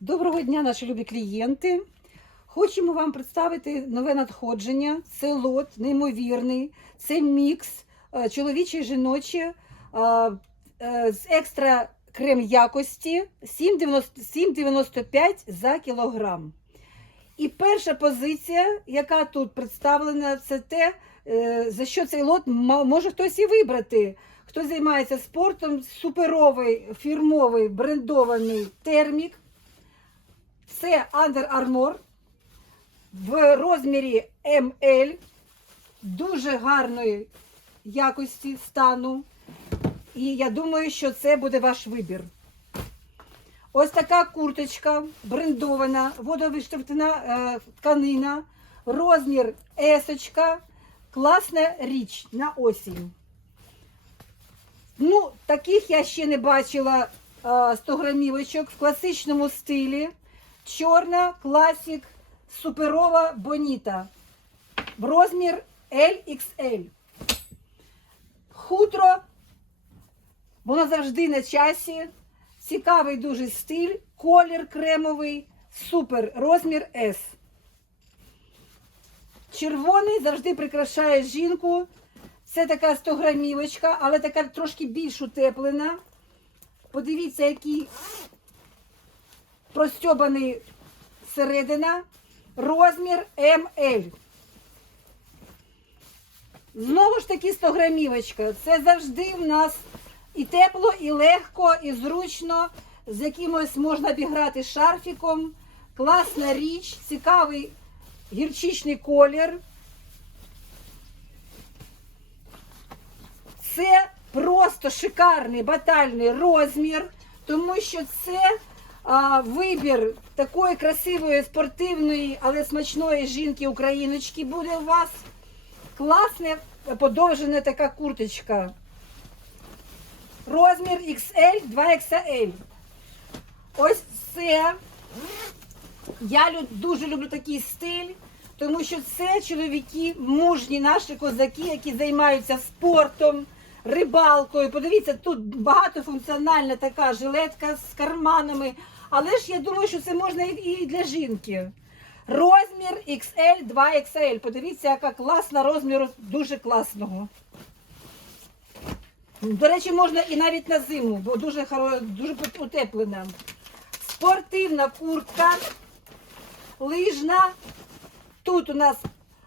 Доброго дня, наші любі клієнти. Хочемо вам представити нове надходження. Це лот неймовірний, це мікс е, чоловіче і жіноче е, з екстра крем якості 7,95 за кілограм. І перша позиція, яка тут представлена, це те, е, за що цей лот може хтось і вибрати. Хто займається спортом, суперовий фірмовий брендований термік. Це Under Armour в розмірі ML, дуже гарної якості стану. І я думаю, що це буде ваш вибір. Ось така курточка брендована, водовиштовхнена е, тканина, розмір есочка, класна річ на осінь. Ну, таких я ще не бачила е, 100 грамівочок в класичному стилі. Чорна класік суперова боніта в розмір LXL. Хутро, воно завжди на часі. Цікавий дуже стиль, колір кремовий, супер, розмір S. Червоний завжди прикрашає жінку. Це така 100 грамівочка, але така трошки більш утеплена. Подивіться, який простьобаний середина, розмір МЛ. Знову ж таки 100 грамівочка. Це завжди в нас і тепло, і легко, і зручно. З якимось можна обіграти шарфіком. Класна річ, цікавий гірчичний колір. Це просто шикарний батальний розмір, тому що це а, вибір такої красивої, спортивної, але смачної жінки-україночки буде у вас. Класна подовжена така курточка. Розмір XL, 2XL. Ось це. Я дуже люблю такий стиль, тому що це чоловіки, мужні наші козаки, які займаються спортом, рибалкою. Подивіться, тут багатофункціональна така жилетка з карманами. Але ж я думаю, що це можна і для жінки. Розмір XL, 2XL. Подивіться, яка класна розміру, дуже класного. До речі, можна і навіть на зиму, бо дуже дуже утеплена. Спортивна куртка, лижна. Тут у нас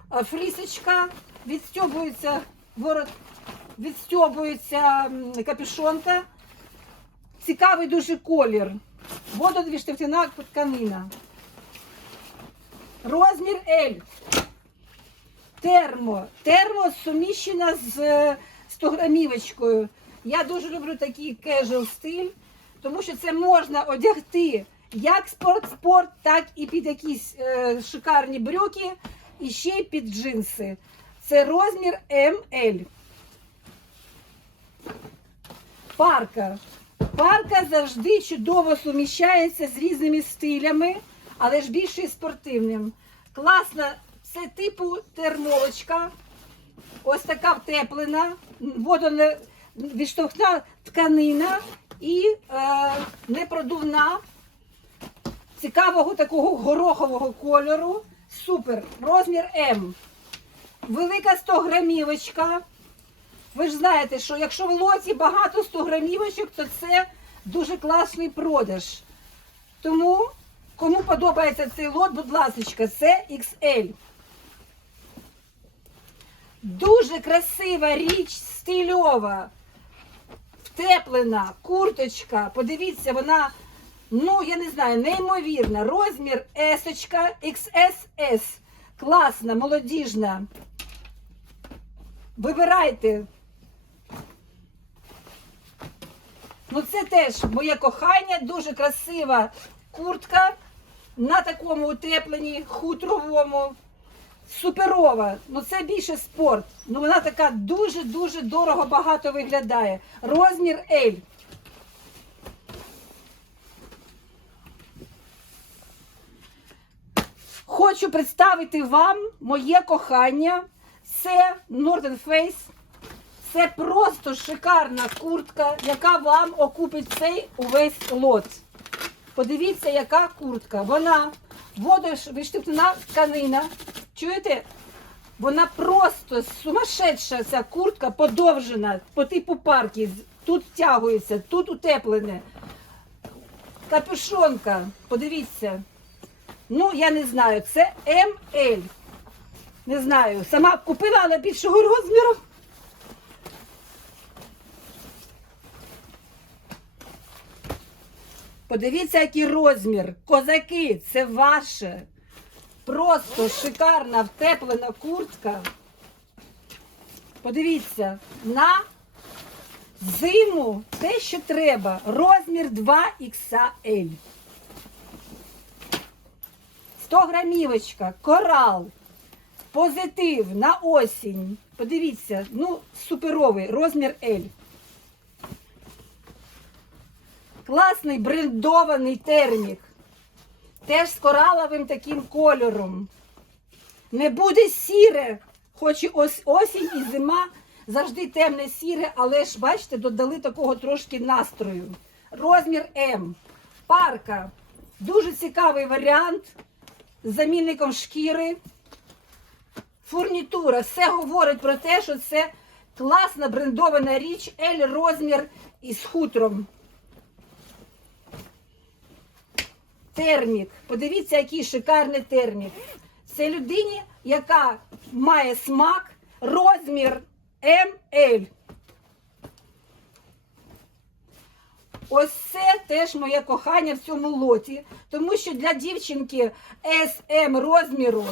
а, флісочка, відстьобується ворот, відстьобується капюшонка. Цікавий дуже колір. Водовіштовхнена тканина. Розмір L. Термо. Термо суміщена з е, 100 грамівочкою. Я дуже люблю такий кежуал стиль, тому що це можна одягти як спорт-спорт, так і під якісь е, шикарні брюки, і ще й під джинси. Це розмір ML. Парка. Парка завжди чудово суміщається з різними стилями, але ж більше спортивним. Класна, це типу термовочка. Ось така втеплена, водовідштовхна тканина і е, непродувна, цікавого такого горохового кольору. Супер. Розмір М. Велика 100 грамівочка. Ви ж знаєте, що якщо в лоті багато 100 грамівочок, то це дуже класний продаж. Тому, кому подобається цей лот, будь ласка, це XL. Дуже красива річ, стильова, втеплена, курточка. Подивіться, вона, ну, я не знаю, неймовірна. Розмір S, XSS. Класна, молодіжна. Вибирайте. Ну, це теж моє кохання, дуже красива куртка на такому утепленні, хутровому. Суперова. Ну це більше спорт. Ну вона така дуже-дуже дорого багато виглядає. Розмір L. Хочу представити вам моє кохання. Це Northern Face. Це просто шикарна куртка, яка вам окупить цей увесь лот. Подивіться, яка куртка. Вона водовиштовхнена тканина. Чуєте? Вона просто сумасшедша ця куртка подовжена по типу парки. Тут втягується, тут утеплене. Капюшонка, подивіться. Ну, я не знаю, це МЛ. Не знаю. Сама купила, але більшого розміру. Подивіться, який розмір. Козаки, це ваше. Просто шикарна втеплена куртка. Подивіться, на зиму те, що треба. Розмір 2XL. 100 грамівочка, корал, позитив на осінь. Подивіться, ну, суперовий, розмір L. Класний брендований термік. Теж з кораловим таким кольором. Не буде сіре, хоч і ось осінь і зима завжди темне сіре, але ж, бачите, додали такого трошки настрою. Розмір М. Парка. Дуже цікавий варіант з замінником шкіри. Фурнітура. Все говорить про те, що це класна брендована річ, L розмір із хутром. Термік. Подивіться, який шикарний термік. Це людині, яка має смак, розмір МЛ. Ось це теж моє кохання в цьому лоті, тому що для дівчинки SM розміру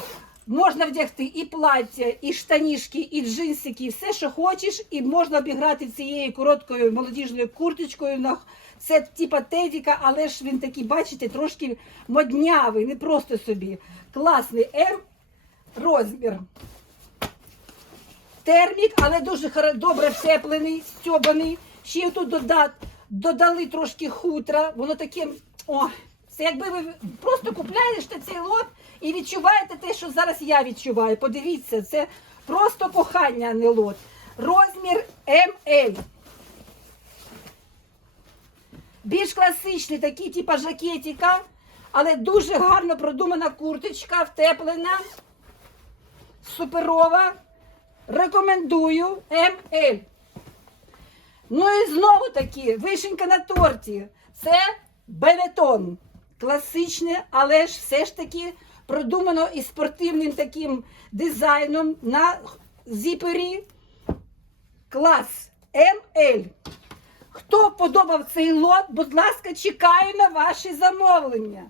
можна вдягти і плаття, і штанішки, і джинсики, і все, що хочеш, і можна обіграти цією короткою молодіжною курточкою. Це типа тедіка, але ж він такий, бачите, трошки моднявий, не просто собі. Класний М розмір. Термік, але дуже добре втеплений, стьобаний. Ще тут дода- додали трошки хутра. Воно таке. О, це якби ви просто купляєте цей лот і відчуваєте те, що зараз я відчуваю. Подивіться, це просто кохання, а не лот. Розмір МЛ. Більш класичний, такий, типа жакетика, але дуже гарно продумана курточка, втеплена, суперова. Рекомендую МЛ. Ну і знову таки, вишенька на торті. Це бенетон. Класичне, але ж все ж таки продумано із спортивним таким дизайном на зіпері. Клас МЛ. Хто подобав цей лот, будь ласка, чекаю на ваші замовлення.